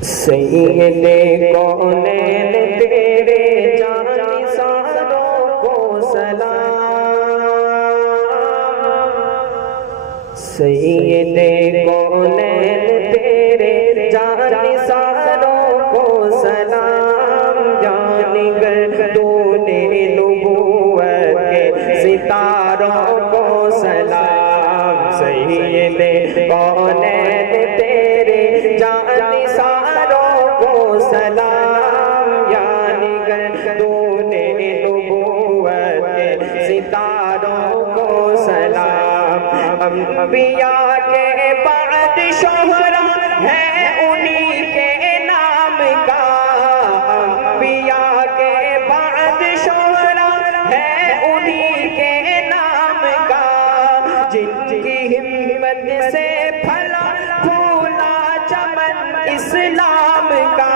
سید کونین تیرے جانثاروں کو سلام، سید کونین تیرے جانثاروں کو سلام، جانگر تو نے نبوت کے ستاروں کو سلام، سید کونین تیرے جانثاروں کو سلام، یعنی گر تو نے نبوت کے ستاروں کو سلام، انبیاء کے بعد شہرا ہے انہی کے نام کا، انبیاء کے بعد شہرا ہے انہی کے نام کا، جن کی ہمت سے پھلا پھولا چمن اسلام کا،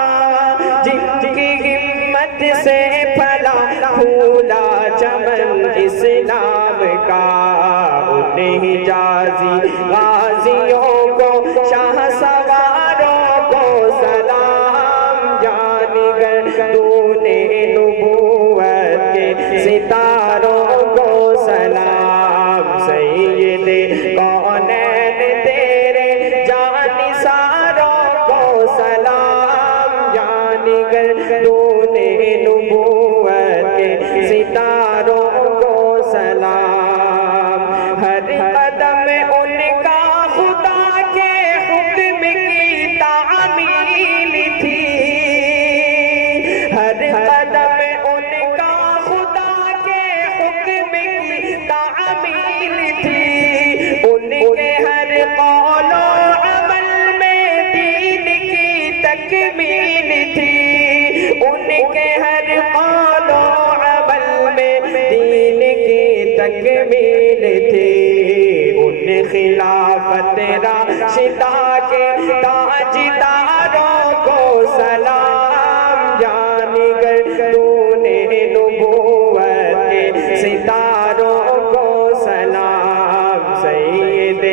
جن کی ہمت سے پھلا پھولا چمن اسلام کا، انہیں حجازی غازیوں کو شاہ سواروں کو سلام، جانگر تو نے نبوت کے ستاروں کو سلام، سید کونین تیرے جانثاروں کو سلام، جانگر تو نے نبوت کے ستاروں کو سلام، ہر قدم ان کا خدا کے حکم کی تعمیل تھی، ہر قدم ان کا خدا کے حکم کی تعمیل تھی، ان کے ہر قول و عمل میں دین کی تکمیل تھی، ان کے ہر قول و عمل میں دین کی تکمیل تھی، ان خلافت راشدہ کے تاجداروں کو سلام، جانگر تو نے نبوت کے ستاروں کو سلام، سید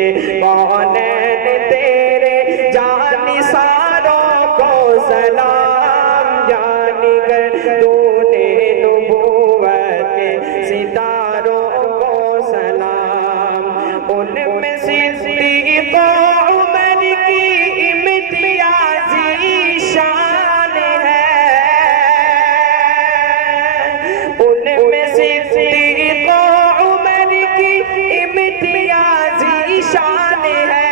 کونین تیرے جانثاروں کو سلام، جانگر تو نے نبوت کے ستاروں کو سلام، ان میں صدیق و عمر کی امتیازی شان ہے، ان میں صدیق و عمر کی امتیازی شان ہے،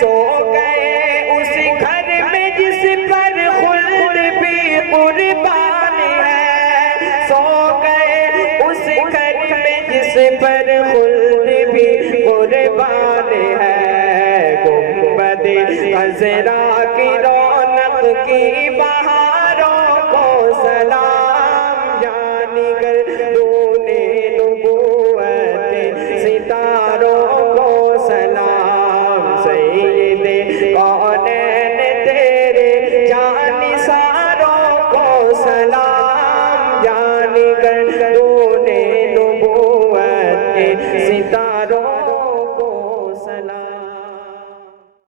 سو گئے اس گھر میں جس پر خلد بھی قربان ہے، سو گئے اس گھر میں جس پر خلد بھی قربان ہے، گنبد خضرا کی رونق کی بہار